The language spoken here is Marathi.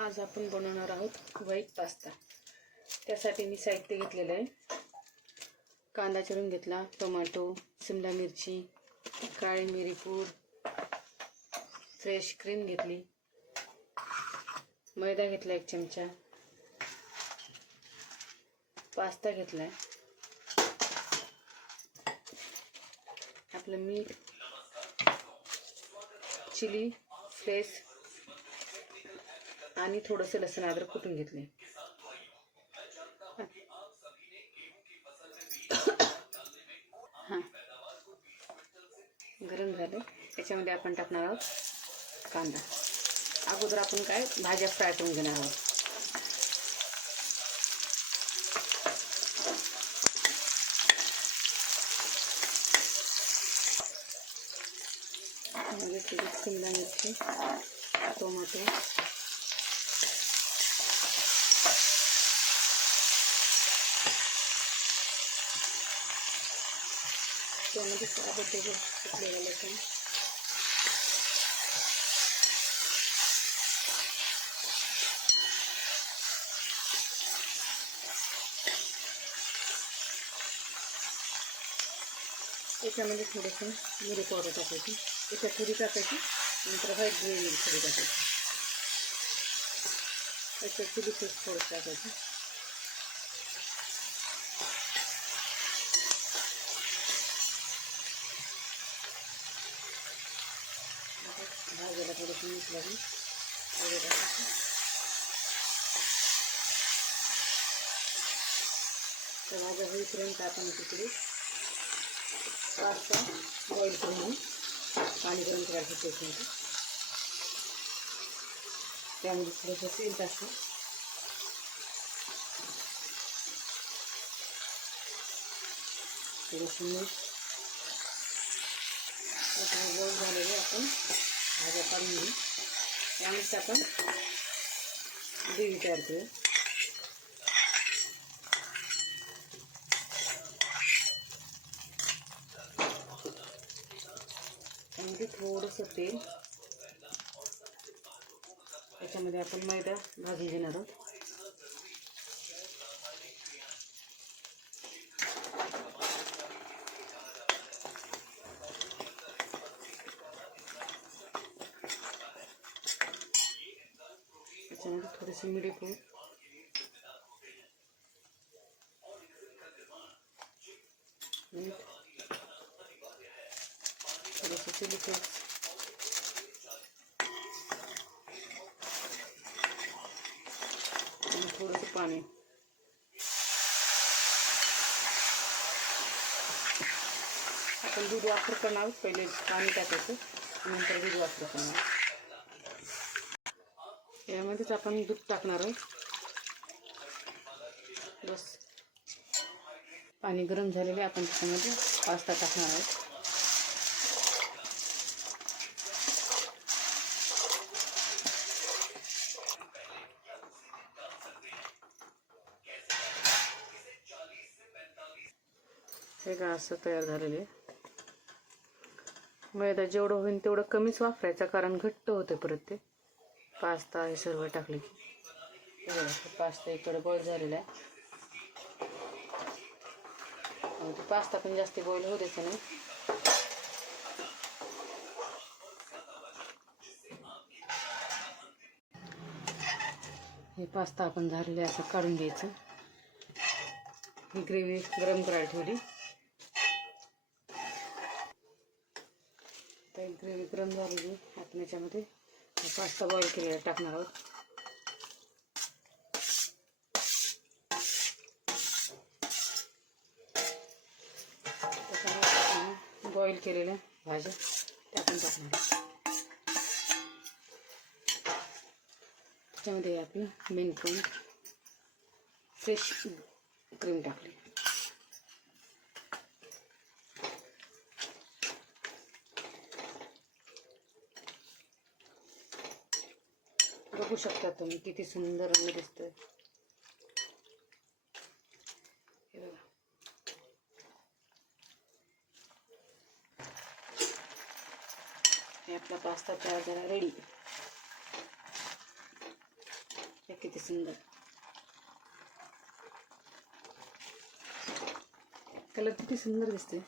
आज आपण बनवणार आहोत व्हाईट पास्ता. त्यासाठी मी साहित्य घेतलेलं आहे. कांदा चिरून घेतला टोमॅटो शिमला मिरची काळी मिरी पूड फ्रेश क्रीम घेतली मैदा घेतला एक चमचा पास्ता घेतलाय आपलं मीठ चिली फ्लेस आणि थोडंसं लसण अद्रक कुटून घेतले? हां. गरम झाले. त्याच्यामध्ये आपण टाकणार आहोत कांदा. अगोदर आपण काय? भाज्या फ्राय करून घेणार आहोत. शिमला मिरची टोमॅटो. त्यामध्ये स्वाबद्दल सुकलेलं लसूण. त्याच्यामध्ये थोडंसं मिरी पावडर टाकायची. त्याच्यात थोडी टाकायची नंतर व्हाईट ग्रेव्ही थोडी टाकायची. त्याच्यात थोडी थोडं टाकायचं. त्याला थोडीशी मीठ लागून थोडं टाकायचं. तर माझं होईपर्यंत आपण तिकडे पास्ता बॉईल करून पाणी गरम करायचं त्याच्यामध्ये. त्यामध्ये थोडंसं तेल टाकतो थोडंसं मीठ. बॉईल झालेले आपण. भाज्या काढून घेऊ. त्यामध्ये आपण ग्रेव्ही तयार करू. त्यामध्ये थोडंसं तेल. त्याच्यामध्ये आपण मैदा भाजून घेणार आहोत. त्याच्यामध्ये थोडीशी थोडंसं चिली फ्लेक्स आणि थोडंसं पाणी आपण दूध वापर करणार आहोत पहिले पाणी टाकायचं नंतर दूध वापर करणार यामध्येच आपण दूध टाकणार आहोत बस. पाणी गरम झालेले आपण त्याच्यामध्ये पास्ता टाकणार आहोत. हे का असं तयार झालेले मैदा जेवढं होईल तेवढं कमीच वापरायचं कारण घट्ट होते परत ते. पास्ता हे सर्व टाकले की. पास्ता इकडे बॉईल झालेला आहे. ते पास्ता पण जास्त बॉईल होऊ द्यायचं नाही. हे पास्ता आपण झालेले असं काढून घ्यायचं. ही ग्रेव्ही गरम करायला ठेवली. तर ग्रेव्ही गरम झालेली आपण याच्यामध्ये पास्ता बॉईल केलेला टाकणार आहोत. बॉईल केलेल्या भाज्या टाकून टाकणार त्याच्यामध्ये आपलं मेन क्रीम फ्रेश क्रीम टाकली बघू शकता तुम्ही किती सुंदर रंग दिसतोय. हे बघा. हे आपला पास्ता तयार झाला रेडी हे किती सुंदर. कलर किती सुंदर दिसते